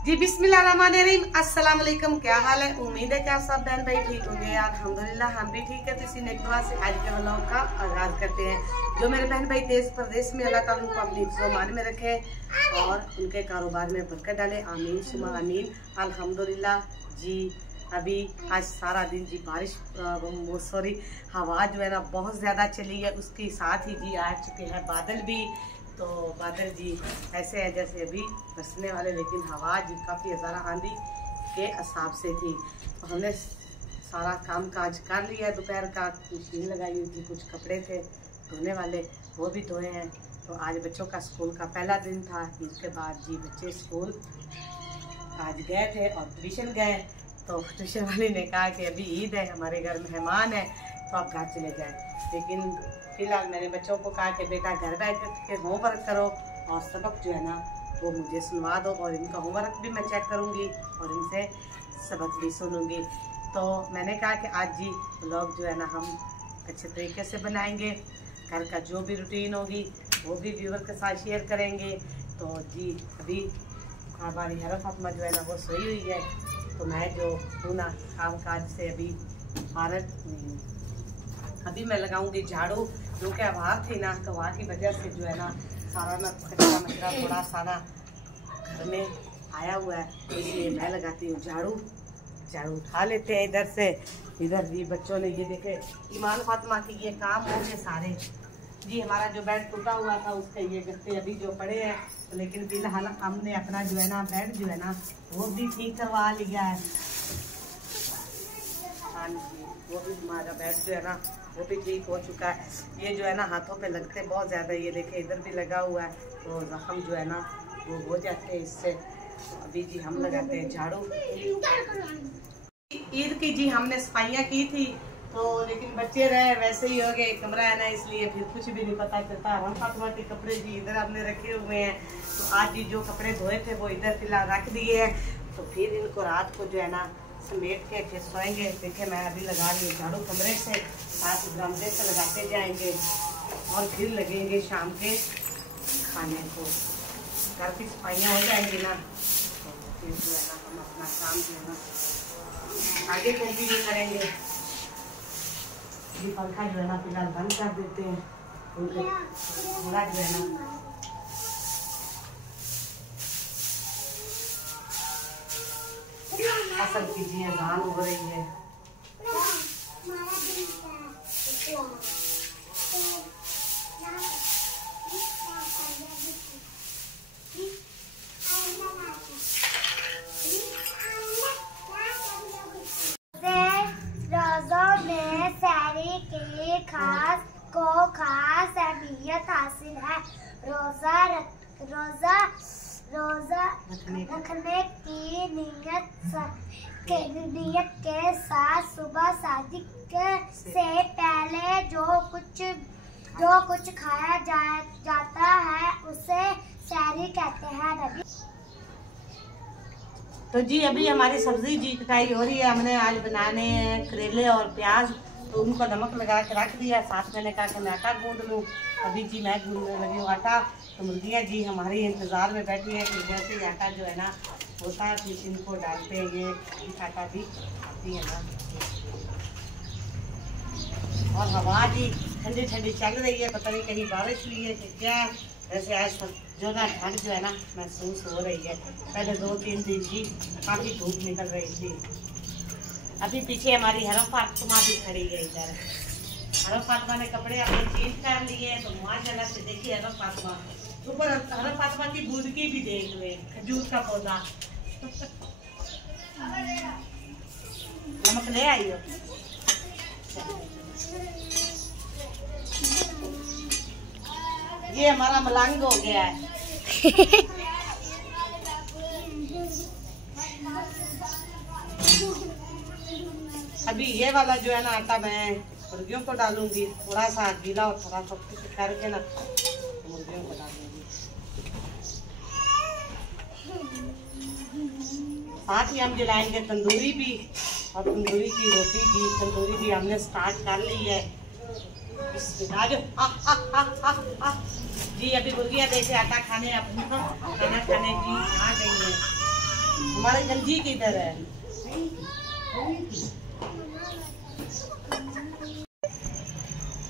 जी बिस्मिल्लाहिर्रहमानिर्रहीम, अस्सलाम वालेकुम। क्या हाल है? उम्मीद है कि आप सब बहन भाई ठीक होंगे। अल्हम्दुलिल्लाह हम भी ठीक है। तो इसी नेक दुआ से आज के व्लॉग का आगाज करते हैं। जो मेरे बहन भाई देश प्रदेश में, अल्लाह ताला उनको अपनी हिफ्ज़-ओ-मान में रखे और उनके कारोबार में बरकत डाले। आमीन सुमा आमीन। अल्हम्दुलिल्लाह जी अभी आज सारा दिन जी बारिश हवा जो है ना बहुत ज़्यादा चली है। उसके साथ ही जी आ चुके हैं बादल भी। तो बादल जी ऐसे है जैसे अभी बरसने वाले, लेकिन हवा जी काफ़ी ज़्यादा आंधी के हिसाब से थी। तो हमने सारा काम काज कर लिया। दोपहर का मशीन लगाई हुई थी, कुछ कपड़े थे धोने वाले, वो भी धोए हैं। तो आज बच्चों का स्कूल का पहला दिन था। इसके बाद जी बच्चे स्कूल आज गए थे और ट्यूशन गए। तो ट्यूशन वाले ने कहा कि अभी ईद है, हमारे घर मेहमान है, तो आप घर चले जाएँ। लेकिन फिलहाल मैंने बच्चों को कहा कि बेटा घर बैठ के होमवर्क करो और सबक जो है ना वो मुझे सुनवा दो, और इनका होमवर्क भी मैं चेक करूँगी और इनसे सबक भी सुनूँगी। तो मैंने कहा कि आज जी व्लॉग जो है ना हम अच्छे तरीके से बनाएंगे। घर का जो भी रूटीन होगी वो भी व्यूअर के साथ शेयर करेंगे। तो जी अभी हमारी हरा फातिमा जो है ना वो सोई हुई है। तो मैं जो हूँ ना काम काज से अभी फारग हुई हूँ। अभी मैं लगाऊंगी झाड़ू, क्योंकि आवाज़ थी ना तो वहाँ की वजह से जो है ना सारा ना कचरा मचरा थोड़ा सारा घर में आया हुआ है, इसलिए मैं लगाती हूँ झाड़ू। झाड़ू उठा लेते हैं इधर से। इधर भी बच्चों ने ये देखे ईमान फातिमा के ये काम हो गए सारे। जी हमारा जो बेड टूटा हुआ था उसके ये गत्ते अभी जो पड़े हैं, तो लेकिन फिलहाल हमने अपना जो है ना बेड जो है ना वो भी ठीक करवा लिया है। हाँ जी, वो भी हमारा बेड जो है ना वो भी ठीक हो चुका है। ये जो है ना हाथों पे लगते बहुत ज़्यादा, ये देखे इधर भी लगा हुआ है, तो जख्म जो है ना वो हो जाते हैं इससे। तो अभी जी हम लगाते हैं झाड़ू। ईद की जी हमने सफाइयाँ की थी, तो लेकिन बच्चे रहे वैसे ही हो गए, कमरा है ना इसलिए फिर कुछ भी नहीं पता चलता। हम फातिमा के कपड़े जी इधर हमने रखे हुए हैं। तो आज जी जो कपड़े धोए थे वो इधर फिलहाल रख दिए हैं। तो फिर इनको रात को जो है ना समेट के फिर सोएंगे। देखिए मैं अभी लगा रही हूँ झाड़ू कमरे से, साथ बरामदे से लगाते जाएंगे और फिर लगेंगे शाम के खाने को। घर की सफाइयाँ हो जाएंगी ना तो फिर जो है ना हम अपना काम जो है ना आगे कंटिन्यू करेंगे। ये पंखा जो है ना फिलहाल बंद कर देते हैं, उनके पूरा जो है ना असल कीजिए, अज़ान हो रही है। रोज़ों में सहरी की खास अहमियत हासिल है। रोज़ा रखने की नीयत के साथ सुबह सादिक से पहले जो कुछ खाया जाता है उसे सहरी कहते हैं। नबी तो जी अभी हमारी सब्जी जी कटाई हो रही है। हमने आज बनाने हैं करेले और प्याज, तो उनको नमक लगा के रख दिया। साथ मैंने कहा कि मैं आटा गूंद लूँ। अभी जी मैं गूंदने लगी हूँ आटा। तो मुर्गियाँ जी हमारी इंतज़ार में बैठी है कि जैसे ही आटा जो है ना होता है फिर इनको डालते हैं। ये आटा भी आती है ना। और हवा जी ठंडी ठंडी चल रही है, पता नहीं कहीं बारिश हुई है कि क्या। वैसे आज जो ना ठंड जो है ना महसूस हो रही है। पहले 2-3 दिन की काफ़ी धूप निकल रही थी। अभी पीछे हमारी हरम फातिमा भी खड़ी है इधर। हरम फातिमा ने कपड़े अपने चेंज कर लिए, तो माशाल्लाह से देखिए हरम फातिमा ऊपर। हरम फातिमा की बूदकी भी देख ले, खजूर का पौधा। नमक ले आई हो? ये हमारा मलंग हो गया है। अभी ये वाला जो है ना आटा मैं मुर्गियों को डालूंगी, थोड़ा सा गीला और थोड़ा सा कुछ करके ना मुर्गियों को डालूंगी। साथ ही हम जलाएंगे तंदूरी भी, और तंदूरी की रोटी भी। तंदूरी भी हमने स्टार्ट कर ली है। जी अभी मुर्गियाँ देखे आटा खाने, अपना खाना खाने जी आ गई है। हमारे गंजी किधर है?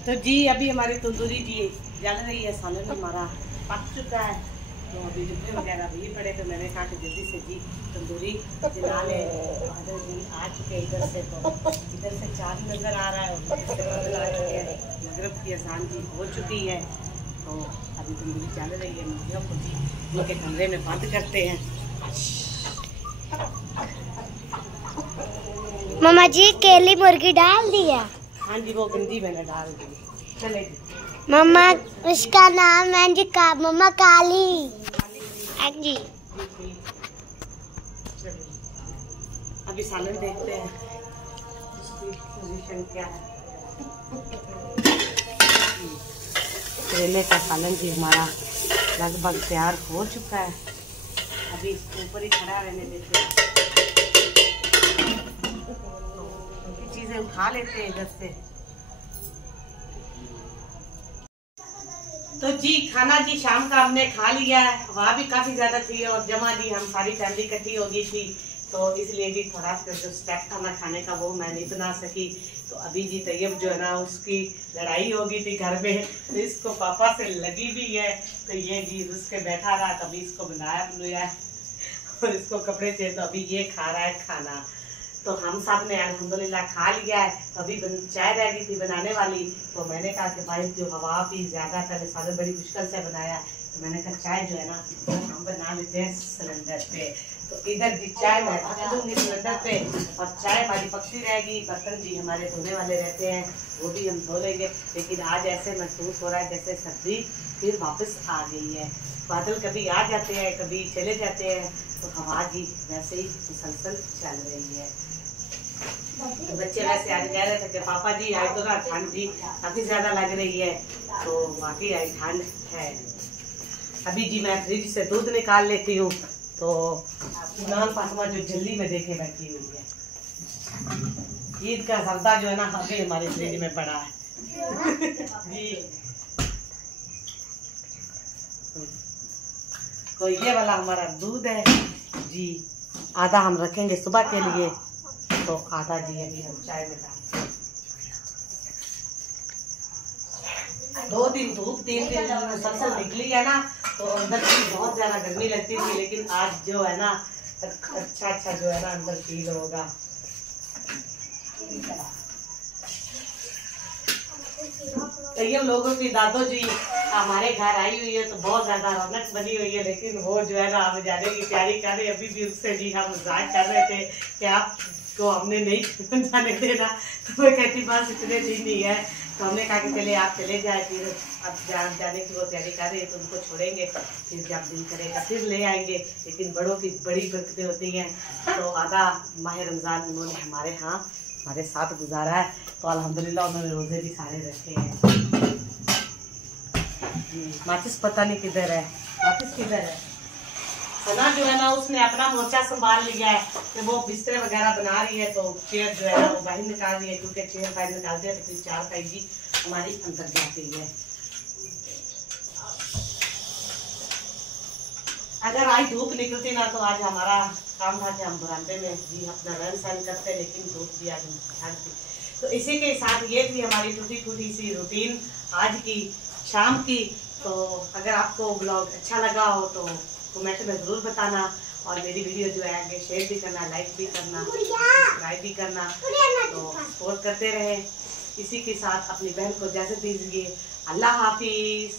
तो जी अभी हमारी तंदूरी जी जल रही है, सालन हमारा पक चुका है। तो अभी डिब्बे वगैरह भी पड़े, तो मैंने कहा कि जल्दी से जी तंदूरी जला ले। बादल जी आ चुके हैं इधर से, तो इधर से चाँद नज़र आ रहा है और इधर से बादल आ चुके हैं। मगरिब की अज़ान जी हो चुकी है, तो अभी तंदूरी चल रही है। मुर्गियों को जी उनके कमरे में बंद करते हैं। मामा जी केली मुर्गी डाल दी है। हाँ जी वो गंदी मैंने डाल दी, चलेगी। मम्मा उसका नाम है जी मम्मा काली। हाँ जी अभी सालन देखते हैं उसकी पोजीशन क्या है। करेले का सालन जी हमारा लगभग तैयार हो चुका है। अभी इसके ऊपर ही खड़ा रहने देते हैं, तो चीजें उठा लेते हैं इधर से। तो जी खाना जी शाम का हमने खा लिया है। हवा भी काफ़ी ज़्यादा थी और जमा जी हम सारी फैमिली इकट्ठी हो गई थी, तो इसलिए जी थोड़ा सा जो स्टेप खाना खाने का वो मैं नहीं बना सकी। तो अभी जी तैयब जो है ना उसकी लड़ाई हो गई थी घर में, तो इसको पापा से लगी भी है, तो ये जी उसके बैठा रहा, तभी इसको बनाया और इसको कपड़े थे, तो अभी ये खा रहा है खाना। तो हम सब ने अल्हम्दुलिल्लाह खा लिया है। अभी चाय रह गई थी बनाने वाली, तो मैंने कहा कि भाई जो हवा भी ज़्यादा था, सालन बड़ी मुश्किल से बनाया, तो मैंने कहा चाय जो है ना हम बना लेते हैं सिलेंडर पे। तो इधर भी चाय मैं रख दूँगी सिलेंडर पे, और चाय हमारी पकती रहेगी। बर्तन भी हमारे धोने वाले रहते हैं, वो भी हम धो लेंगे। लेकिन आज ऐसे महसूस हो रहा है जैसे सर्दी फिर वापस आ गई है। बादल कभी आ जाते हैं कभी चले जाते हैं, तो हवा जी वैसे ही मुसलसल चल रही है। तो बच्चे वैसे आज कह रहे थे कि पापा जी आज तो ना ठंड भी काफ़ी ज़्यादा लग रही है, तो वाकई आज ठंड है। अभी जी मैं फ्रिज से दूध निकाल लेती हूँ, तो इमरान फातिमा जो जल्दी में देखे बैठी हुई है। ईद का सरदा जो है ना अभी हमारे फ्रिज में पड़ा है जी। तो ये वाला हमारा दूध है जी, आधा हम रखेंगे सुबह के लिए, तो आधा जी अभी हम चाय में डालते हैं। 2 दिन धूप 3 दिन मुसलसल निकली है ना, तो अंदर की बहुत ज्यादा गर्मी लगती थी, लेकिन आज जो है ना अच्छा जो है ना अंदर फील होगा। तो ये लोगों की दादो जी हमारे घर आई हुई है, तो बहुत ज्यादा रौनक बनी हुई है, लेकिन वो जो है ना हम जाने की तैयारी कर रहे। अभी भी उससे जी हम मजाक कर रहे थे कि आपको हमने नहीं जाने देना, तो वो कहती बस इतने दिन ही है। तो हमने कहा कि चले आप चले जाए, फिर अब जाने की वो तैयारी कर रहे हैं, तो उनको छोड़ेंगे, फिर जब दिल करेगा फिर ले आएंगे। लेकिन बड़ों की बड़ी बरकतें होती हैं, तो आधा माह रमज़ान उन्होंने हमारे यहाँ हमारे साथ गुजारा है, तो अल्हम्दुलिल्लाह उन्होंने रोज़े भी सारे रखे हैं। माचिस पता नहीं किधर है, माचिस किधर है? सना जो है ना उसने अपना मोर्चा संभाल लिया है, कि वो बिस्तर वगैरह बना रही है, तो चेयर जो है ना वो बाहर निकाल रही है, क्योंकि चेयर बाहर निकालते हैं तो फिर 4 पाई जी हमारी अंदर जाती है। अगर आज धूप निकलती ना, तो आज हमारा काम था कि हम बरामदे में जी अपना रहन सहन करते, लेकिन धूप भी आज थी। तो इसी के साथ ये थी हमारी टूटी फूटी सी रूटीन आज की शाम की। तो अगर आपको ब्लॉग अच्छा लगा हो तो कमेंट में ज़रूर बताना, और मेरी वीडियो जो है आगे शेयर भी करना, लाइक भी करना, सब्सक्राइब भी करना, तो सपोर्ट करते रहे। इसी के साथ अपनी बहन को इजाज़त दीजिए। अल्लाह हाफिज़।